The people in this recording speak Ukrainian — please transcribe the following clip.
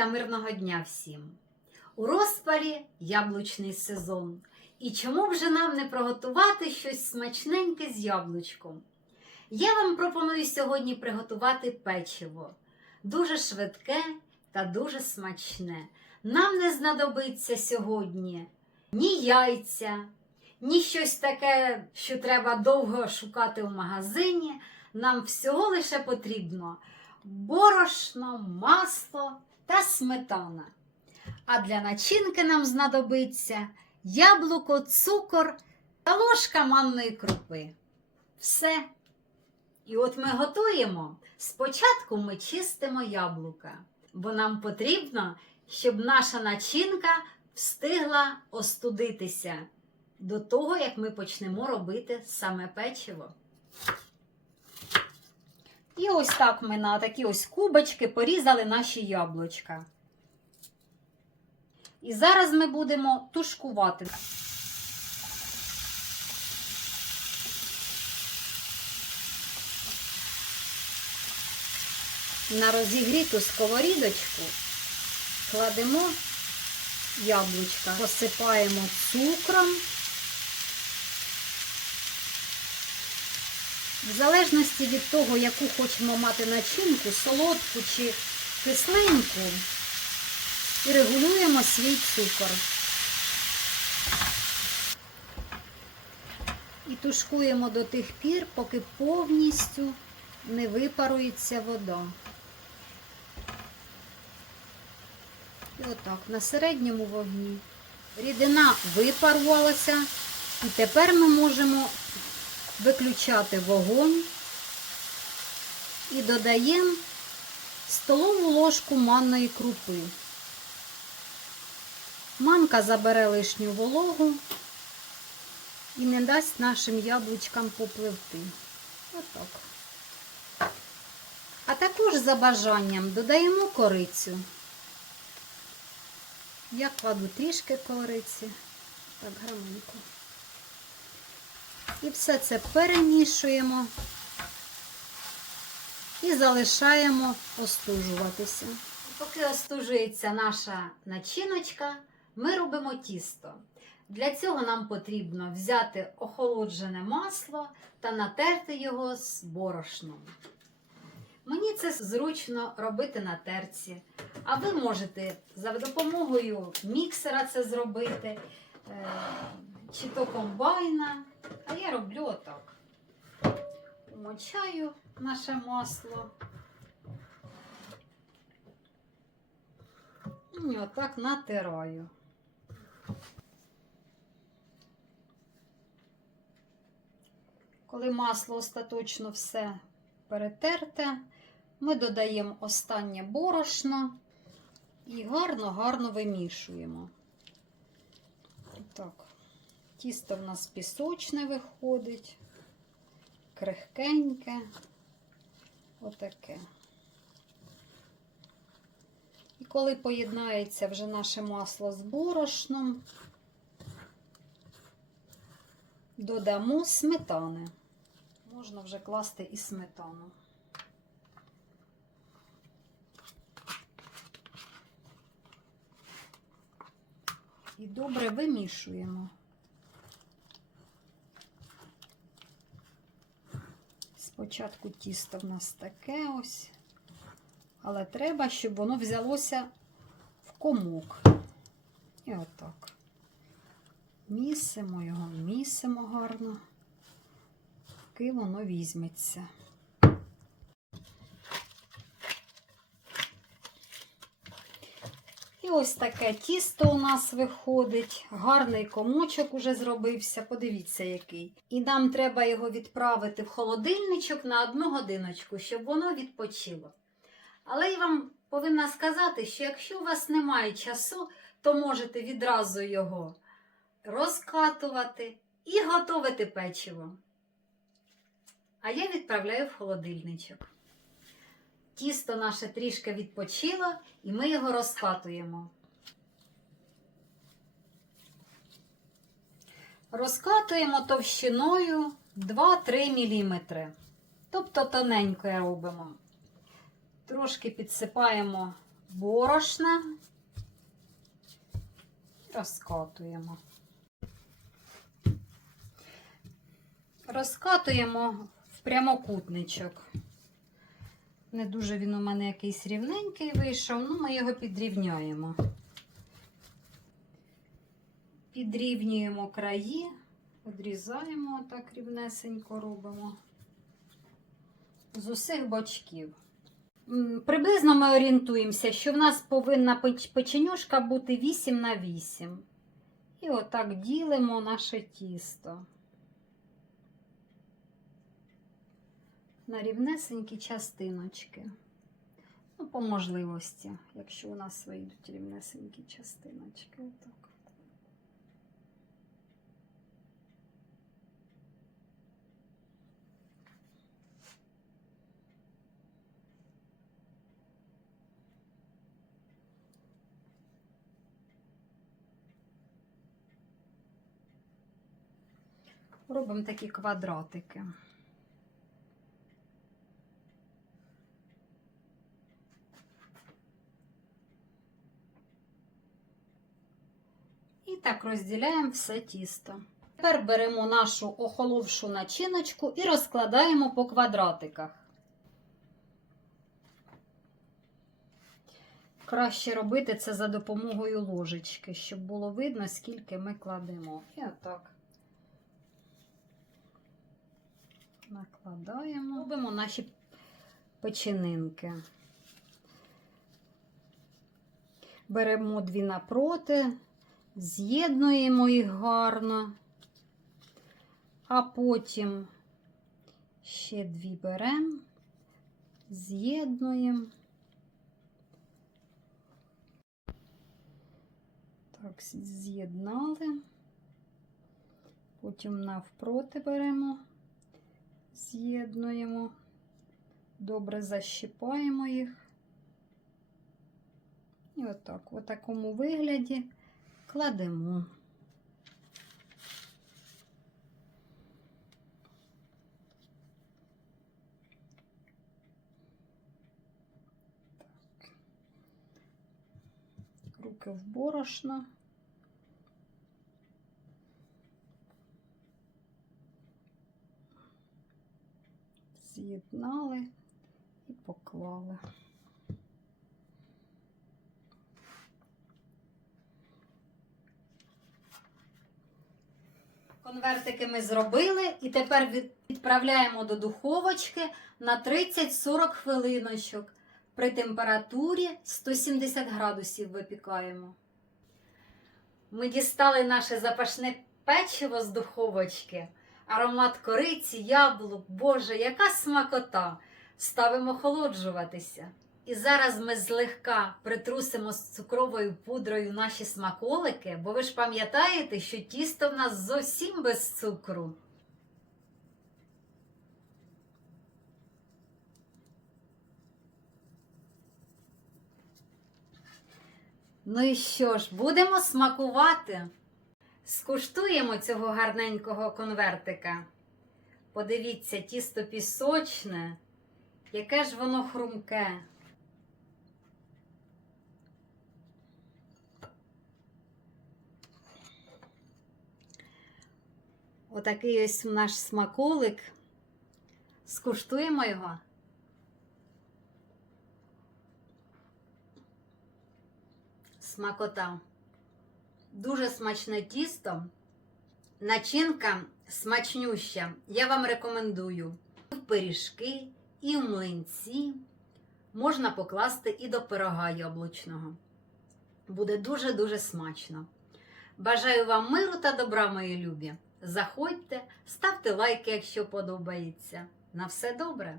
та мирного дня всім! У розпалі яблучний сезон. І чому б же нам не приготувати щось смачненьке з яблучком? Я вам пропоную сьогодні приготувати печиво. Дуже швидке та дуже смачне. Нам не знадобиться сьогодні ні яйця, ні щось таке, що треба довго шукати в магазині. Нам всього лише потрібно борошно, масло та сметана. А для начинки нам знадобиться яблуко, цукор та ложка манної крупи. Все. І от ми готуємо. Спочатку ми чистимо яблука, бо нам потрібно, щоб наша начинка встигла остудитися до того, як ми почнемо робити саме печиво. І ось так ми на такі ось кубочки порізали наші яблучка. І зараз ми будемо тушкувати. На розігріту сковорідочку кладемо яблучка, посипаємо цукром. В залежності від того, яку хочемо мати начинку, солодку чи кисленьку, і регулюємо свій цукор. І тушкуємо до тих пір, поки повністю не випарується вода. І отак, на середньому вогні. Рідина випарувалася, і тепер ми можемо виключати вогонь і додаємо столову ложку манної крупи. Манка забере лишню вологу і не дасть нашим яблучкам попливти. Отак. А також за бажанням додаємо корицю. Я кладу трішки кориці, так граменько. І все це перемішуємо і залишаємо остужуватися. Поки остужується наша начиночка, ми робимо тісто. Для цього нам потрібно взяти охолоджене масло та натерти його з борошном. Мені це зручно робити на терці, а ви можете за допомогою міксера це зробити, е, чи то комбайна. А я роблю отак. Мочаю наше масло. І отак натираю. Коли масло остаточно все перетерте, ми додаємо останнє борошно і гарно-гарно вимішуємо. Так, тісто в нас пісочне виходить, крихкеньке, отаке. І коли поєднається вже наше масло з борошном, додамо сметани. Можна вже класти і сметану. І добре вимішуємо. Спочатку тісто в нас таке ось, але треба, щоб воно взялося в комок. І отак. Місимо його, місимо гарно, поки воно візьметься. Ось таке тісто у нас виходить. Гарний комочок уже зробився. Подивіться, який. І нам треба його відправити в холодильничок на одну годиночку, щоб воно відпочило. Але я вам повинна сказати, що якщо у вас немає часу, то можете відразу його розкатувати і готувати печиво. А я відправляю в холодильничок. Тісто наше трішки відпочило, і ми його розкатуємо. Розкатуємо товщиною 2-3 мм. Тобто тоненько робимо. Трошки підсипаємо борошна. Розкатуємо. Розкатуємо в прямокутничок. Не дуже він у мене якийсь рівненький вийшов, ну ми його підрівняємо. Підрівнюємо краї, відрізаємо так рівнесенько робимо з усіх бочків. Приблизно ми орієнтуємося, що в нас повинна печенюшка бути 8 на 8. І отак ділимо наше тісто. На рівнесенькі частиночки. Ну, по можливості, якщо у нас вийдуть рівнесенькі частиночки. Отак. Робимо такі квадратики. Так розділяємо все тісто. Тепер беремо нашу охоловшу начиночку і розкладаємо по квадратиках. Краще робити це за допомогою ложечки, щоб було видно, скільки ми кладемо. І отак. Накладаємо, робимо наші печенинки. Беремо дві напроти, з'єднуємо їх гарно, а потім ще дві беремо, з'єднуємо. Так, з'єднали. Потім навпроти беремо, з'єднуємо, добре защіпаємо їх. І отак, в такому вигляді кладемо. Руки в борошно. З'єднали і поклали. Конвертики ми зробили і тепер відправляємо до духовочки на 30-40 хвилиночок. При температурі 170 градусів випікаємо. Ми дістали наше запашне печиво з духовочки. Аромат кориці, яблук, боже, яка смакота! Ставимо охолоджуватися. І зараз ми злегка притрусимо з цукровою пудрою наші смаколики, бо ви ж пам'ятаєте, що тісто в нас зовсім без цукру. Ну і що ж, будемо смакувати. Скуштуємо цього гарненького конвертика. Подивіться, тісто пісочне, яке ж воно хрумке. Отакий ось наш смаколик. Скуштуємо його. Смакота. Дуже смачне тісто. Начинка смачнюща. Я вам рекомендую. І В пиріжки і в млинці. Можна покласти і до пирога яблучного. Буде дуже-дуже смачно. Бажаю вам миру та добра, мої любі. Заходьте, ставте лайки, якщо подобається. На все добре!